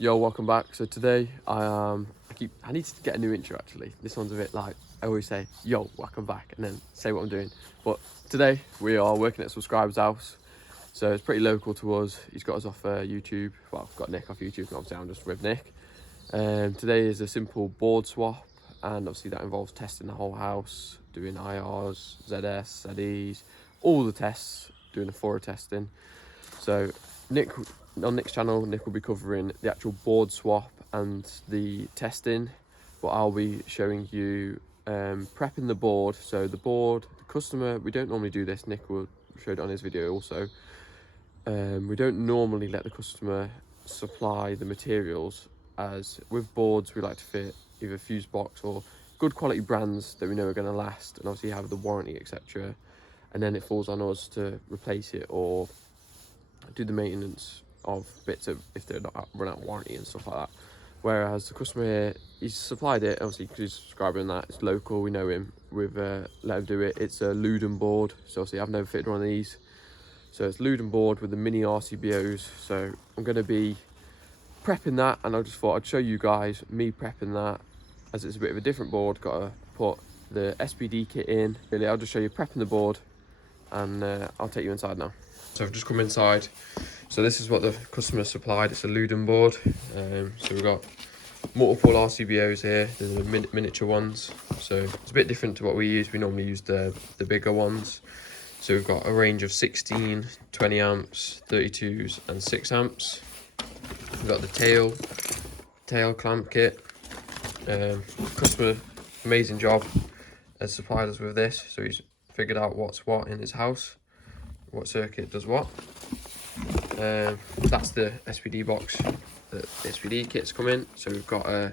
Yo, welcome back. So today I need to get a new intro actually. This one's a bit like I always say, yo, welcome back, and then say what I'm doing. But today we are working at a subscriber's house. So it's pretty local to us. He's got us off YouTube. Well, I've got Nick off YouTube, and obviously I'm just with Nick. Today is a simple board swap, and obviously that involves testing the whole house, doing IRs, ZS, ZEs, all the tests, doing a thorough testing. So on Nick's channel, Nick will be covering the actual board swap and the testing, but I'll be showing you prepping the board. So the customer, we don't normally do this. Nick will show it on his video also. We don't normally let the customer supply the materials, as with boards we like to fit either fuse box or good quality brands that we know are going to last and obviously have the warranty, etc. And then it falls on us to replace it or do the maintenance of bits if they're not run out of warranty and stuff like that. Whereas the customer here, he's supplied it, obviously because he's subscribing that, it's local, we know him, we've let him do it. It's a Luden board, so obviously I've never fitted one of these. So it's Luden board with the mini RCBOs. So I'm going to be prepping that, and I just thought I'd show you guys me prepping that, as it's a bit of a different board. Got to put the SPD kit in. Really, I'll just show you prepping the board, and I'll take you inside now. So I've just come inside. So this is what the customer supplied. It's a Luden board. So we've got multiple RCBOs here. They're the miniature ones. So it's a bit different to what we use. We normally use the bigger ones. So we've got a range of 16, 20 amps, 32s and 6 amps. We've got the tail clamp kit. Customer, amazing job, has supplied us with this. So he's figured out what's what in his house, what circuit does what. That's the SPD box. The SPD kit's come in. So we've got a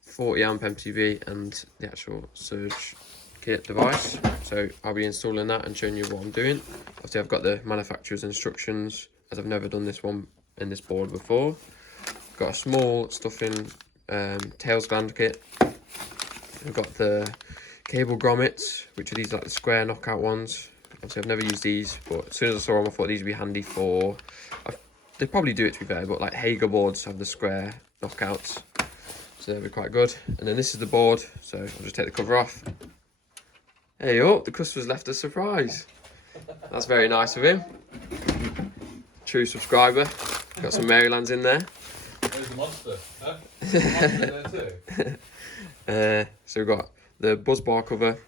40 amp MTV and the actual surge kit device. So I'll be installing that and showing you what I'm doing. Obviously I've got the manufacturer's instructions, as I've never done this one in this board before. Got a small stuffing tails gland kit. We've got the cable grommets, which are these like the square knockout ones. Obviously I've never used these, but as soon as I saw them I thought these would be handy for, they probably do it to be fair, but like Hager boards have the square knockouts, so they'll be quite good. And then this is the board, so I'll just take the cover off. Hey up, the customer's left a surprise. That's very nice of him. True subscriber. Got some Marylands in there. There's a monster, huh? There's a monster there too. So we've got the buzz bar cover.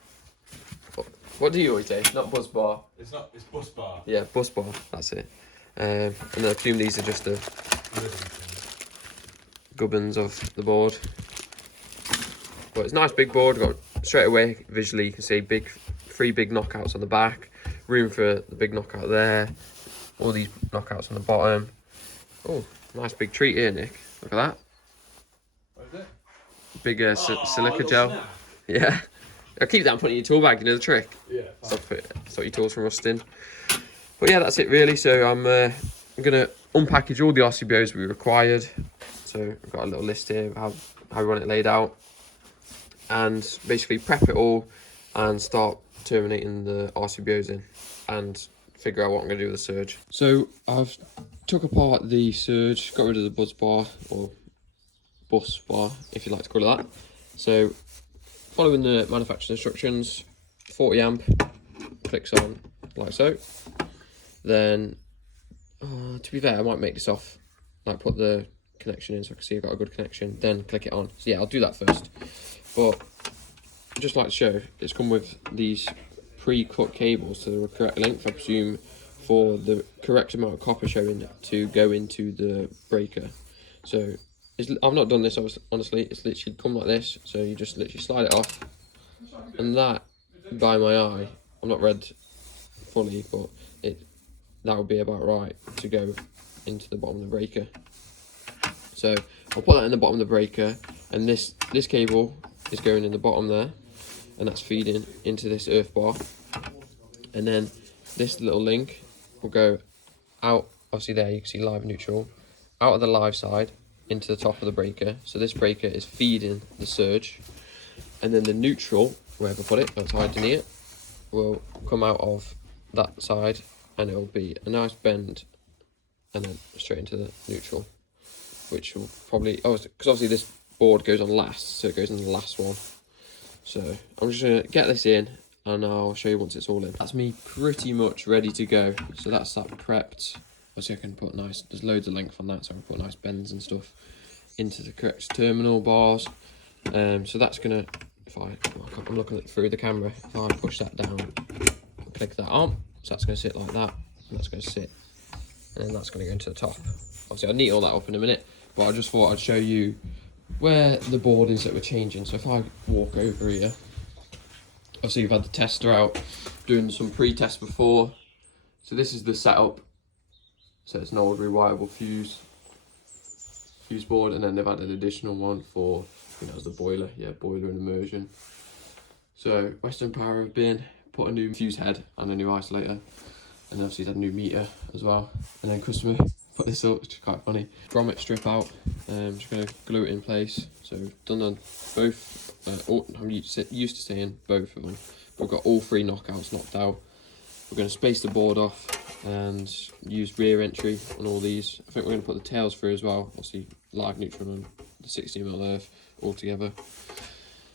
What do you always say? Not buzz bar. It's bus bar. Yeah, bus bar, that's it. And then I assume these are just the gubbins of the board. But it's a nice big board. Got straight away visually you can see three big knockouts on the back, room for the big knockout there, all these knockouts on the bottom. Oh, nice big treat here, Nick. Look at that. What is it? Big silica gel. Snap. Yeah. I'll keep that and put it in your tool bag, you know the trick. Yeah. Stop your tools from rusting. But yeah, that's it really. So I'm going to unpackage all the RCBOs we required. So I've got a little list here of how we want it laid out. And basically prep it all and start terminating the RCBOs in and figure out what I'm going to do with the surge. So I've took apart the surge, got rid of the buzz bar or bus bar if you like to call it that. So following the manufacturer's instructions, 40 amp, clicks on like so. Then, to be fair, I might make this off, like put the connection in so I can see I've got a good connection, then click it on. So yeah, I'll do that first. But just like to show, it's come with these pre-cut cables to the correct length, I presume, for the correct amount of copper showing to go into the breaker. So I've not done this honestly, it's literally come like this, so you just literally slide it off, and that, by my eye, I'm not read fully, but that would be about right to go into the bottom of the breaker. So I'll put that in the bottom of the breaker, and this cable is going in the bottom there, and that's feeding into this earth bar, and then this little link will go out, obviously there you can see live and neutral, out of the live side into the top of the breaker. So this breaker is feeding the surge, and then the neutral, wherever I put it, that's hiding it, will come out of that side, and it will be a nice bend and then straight into the neutral. which will probably, because obviously this board goes on last, so it goes in the last one. So I'm just gonna get this in and I'll show you once it's all in. That's me pretty much ready to go. So that's that prepped. Obviously I can put nice, there's loads of length on that, so I can put nice bends and stuff into the correct terminal bars. So that's gonna, I'm looking through the camera, if I push that down and click that on, so that's gonna sit like that, and that's gonna sit, and then that's gonna go into the top. Obviously I'll neat all that up in a minute, but I just thought I'd show you where the board is that we're changing. So if I walk over here, obviously you've had the tester out, doing some pre-test before. So this is the setup. So it's an ordinary wireable fuse board, and then they've added an additional one for, I think that was the boiler, yeah, boiler and immersion. So Western Power have been put a new fuse head and a new isolator, and obviously he's had a new meter as well. And then customer put this up, which is quite funny. Grommet strip out, just going to glue it in place. So we've done on both, I'm used to saying both of them, but we've got all 3 knockouts knocked out. We're going to space the board off and use rear entry on all these. I think we're going to put the tails through as well, obviously live neutral and the 60mm earth all together.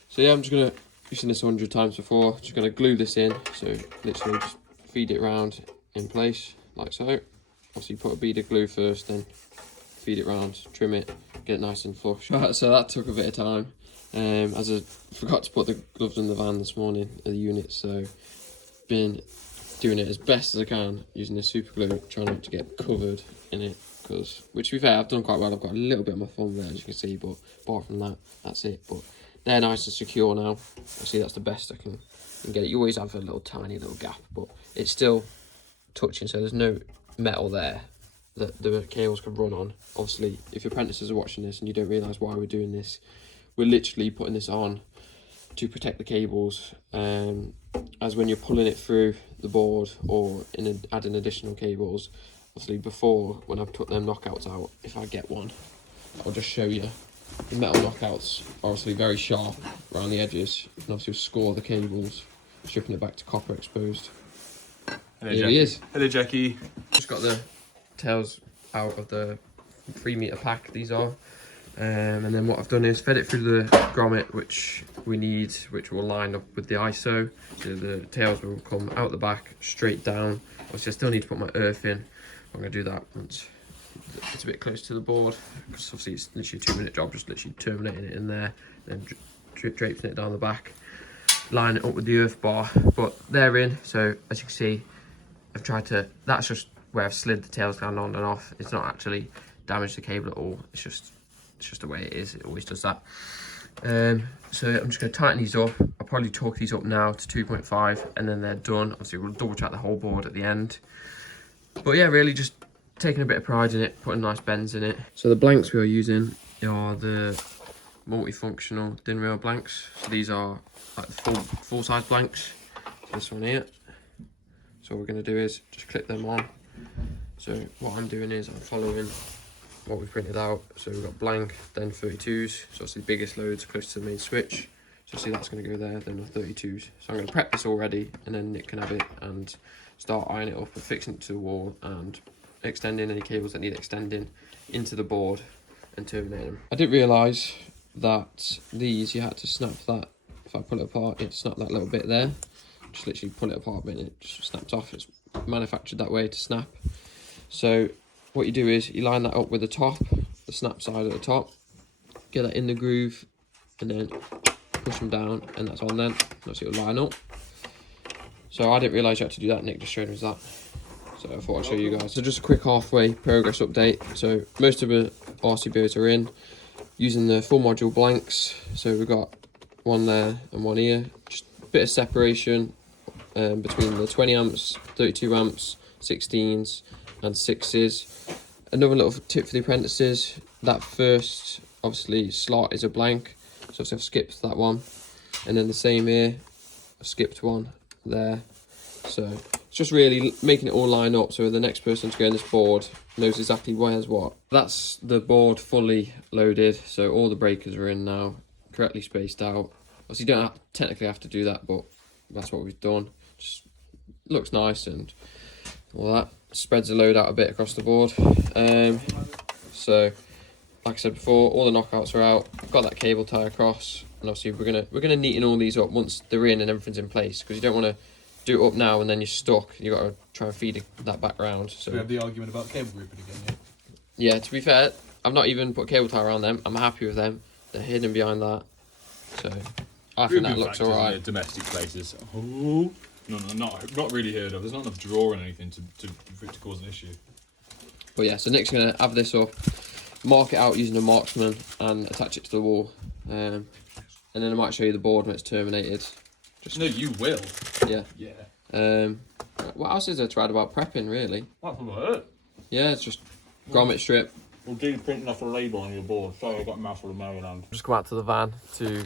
So yeah, I'm just going to, using this 100 times before, just going to glue this in. So literally just feed it round in place like so. Obviously put a bead of glue first, then feed it round, trim it, get it nice and flush. Right, so that took a bit of time, as I forgot to put the gloves in the van this morning at the unit, so been doing it as best as I can using this super glue, trying not to get covered in it, which to be fair, I've done quite well. I've got a little bit on my thumb there, as you can see, but apart from that, that's it. But they're nice and secure now. I see that's the best I can get it. You always have a tiny little gap, but it's still touching, so there's no metal there that the cables can run on. Obviously, if your apprentices are watching this and you don't realise why we're doing this, we're literally putting this on to protect the cables, as when you're pulling it through the board or adding additional cables. Obviously before, when I've put them knockouts out, if I get one, I'll just show you. The metal knockouts are obviously very sharp around the edges, and obviously will score the cables, stripping it back to copper exposed. Hello, Here Jackie. he is. Hello, Jackie. Just got the tails out of the 3-meter pack, these are. And then what I've done is fed it through the grommet, which we need, which will line up with the ISO. So the tails will come out the back, straight down. Obviously I still need to put my earth in. I'm going to do that once it's a bit close to the board, because obviously it's literally a 2-minute job, just literally terminating it in there, then draping it down the back, line it up with the earth bar. But they're in, so as you can see, I've tried to, that's just where I've slid the tails down on and off. It's not actually damaged the cable at all, it's just the way it is. It always does that. So I'm just going to tighten these up. I'll probably torque these up now to 2.5, and then they're done. Obviously we'll double check the whole board at the end. But yeah, really just taking a bit of pride in it, putting nice bends in it. So the blanks we are using are the multifunctional DIN rail blanks. So these are like the full size blanks. So this one here. So what we're going to do is just clip them on. So what I'm doing is I'm following what we printed out. So we've got blank, then 32s. So obviously the biggest loads close to the main switch. So see, that's going to go there, then the 32s. So I'm going to prep this already, and then Nick can have it and start ironing it up and fixing it to the wall and extending any cables that need extending into the board and terminating them. I didn't realise that these, you had to snap that. If I pull it apart, you had to snap that little bit there. Just literally pull it apart a bit and it just snaps off. It's manufactured that way to snap. So what you do is you line that up with the top, the snap side at the top, get that in the groove, and then push them down, and that's on then. That's it, will line up. So I didn't realise you had to do that. Nick just showed us that. So I thought I'd show you guys. So just a quick halfway progress update. So most of the RCBOs are in, using the full module blanks. So we've got one there and one here. Just a bit of separation between the 20 amps, 32 amps, 16s and 6s. Another little tip for the apprentices, that first obviously slot is a blank. So I've skipped that one. And then the same here, I've skipped one there. So it's just really making it all line up so the next person to go on this board knows exactly where's what. That's the board fully loaded, so all the breakers are in now, correctly spaced out. Obviously you don't technically have to do that, but that's what we've done. Just looks nice and all that. Spreads the load out a bit across the board. So like I said before, all the knockouts are out. I've got that cable tie across, and obviously we're gonna neaten all these up once they're in and everything's in place, because you don't want to do it up now and then you're stuck. You got to try and feed that back round. So we have the argument about cable grouping again. Yeah, to be fair, I've not even put a cable tie around them. I'm happy with them. They're hidden behind that, so I think that looks alright. Domestic places. Oh, no, not really heard of. There's not enough draw or anything for it to cause an issue. But yeah, so Nick's gonna have this up, mark it out using a marksman, and attach it to the wall. And then I might show you the board when it's terminated. No, you will. Yeah. Yeah. What else is there to add about prepping, really? That's about it. Yeah, it's just grommet strip. We'll do printing off a label on your board. Sorry, I got a mouthful of Maryland. Just come out to the van to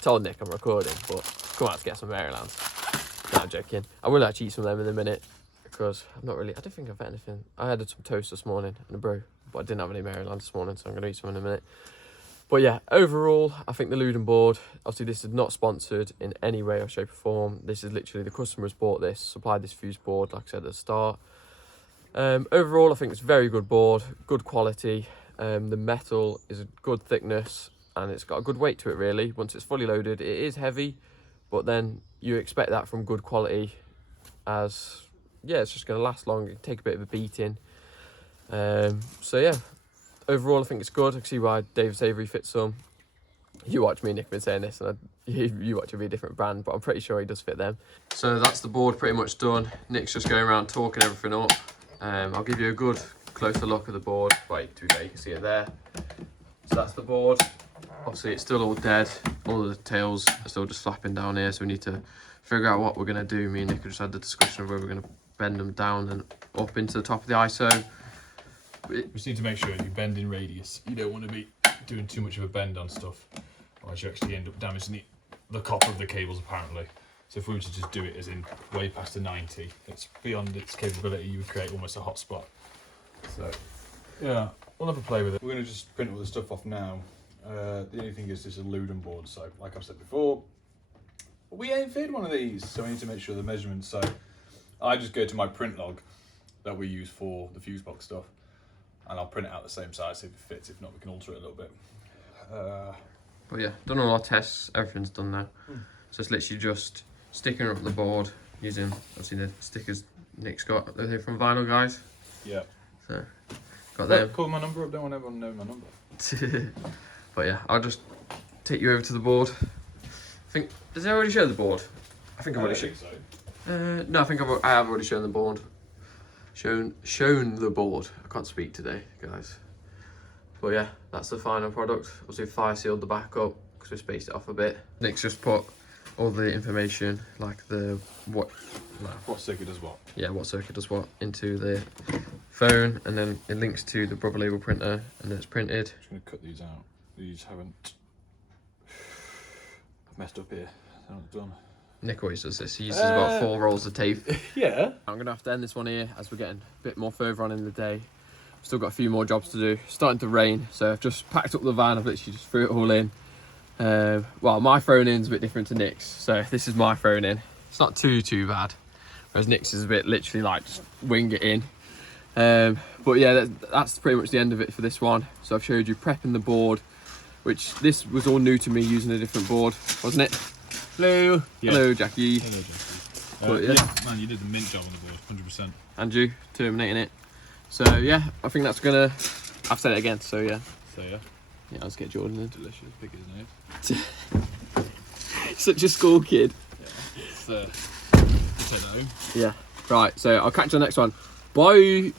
tell Nick I'm recording, but come out to get some Maryland. No, I'm joking. I will actually eat some of them in a minute, because I don't think I've had anything. I had some toast this morning and a brew, but I didn't have any Maryland this morning, so I'm going to eat some in a minute. But yeah, overall, I think the Luden board, obviously this is not sponsored in any way or shape or form. This is literally the customer's bought this, supplied this fuse board, like I said at the start. Overall, I think it's a very good board, good quality. The metal is a good thickness, and it's got a good weight to it, really. Once it's fully loaded, it is heavy, but then you expect that from good quality, as, yeah, it's just going to last long, take a bit of a beating. So yeah. Overall, I think it's good. I can see why David Savory fits some. You watch me, Nick, been saying this, and you watch it be a different brand, but I'm pretty sure he does fit them. So that's the board pretty much done. Nick's just going around talking everything up. I'll give you a good closer look at the board. Right, to be fair, you can see it there. So that's the board. Obviously, it's still all dead. All of the tails are still just flapping down here, so we need to figure out what we're going to do. Me and Nick just had the discussion of whether we're going to bend them down and up into the top of the ISO. We just need to make sure you bend in radius. You don't want to be doing too much of a bend on stuff, otherwise you actually end up damaging the copper of the cables, apparently. So if we were to just do it as in way past the 90, it's beyond its capability, you would create almost a hot spot. So yeah, we'll have a play with it. We're going to just print all the stuff off now. The only thing is this is a Luden board, so like I've said before, we ain't fitted one of these, so we need to make sure the measurements. So I just go to my print log that we use for the fuse box stuff, and I'll print it out the same size, see if it fits. If not, we can alter it a little bit. But yeah, done all our tests, everything's done now. So it's literally just sticking up the board using, obviously, the stickers Nick's got. They're from Vinyl Guys. Yeah. So, got them. Call my number up, don't want everyone to know my number. But yeah, I'll just take you over to the board. Does it already show the board? I think I've already shown. So. No, I think I have already shown the board. Shown the board. I can't speak today, guys. But yeah, that's the final product. Obviously, fire sealed the back up because we spaced it off a bit. Nick's just put all the information, like what circuit does what. Yeah, what circuit does what into the phone, and then it links to the Brother Label printer, and then it's printed. I'm just gonna cut these out. These haven't. I've messed up here. They're not done. Nick always does this. He uses about 4 rolls of tape. Yeah. I'm going to have to end this one here as we're getting a bit more further on in the day. Still got a few more jobs to do. It's starting to rain, so I've just packed up the van. I've literally just threw it all in. Well, my thrown in's a bit different to Nick's, so this is my thrown in. It's not too bad, whereas Nick's is a bit literally like just wing it in. But yeah, that's pretty much the end of it for this one. So I've showed you prepping the board, which this was all new to me using a different board, wasn't it? Hello. Yeah. Hello, Jackie. Hello, Jackie. Yeah, man, you did the mint job on the board, 100%. And you terminating it. So yeah, I think that's gonna. I've said it again. So yeah. Yeah, let's get Jordan in. Delicious, big as an egg. Such a school kid. Yeah. Take that home. Yeah. Right. So I'll catch you on the next one. Bye.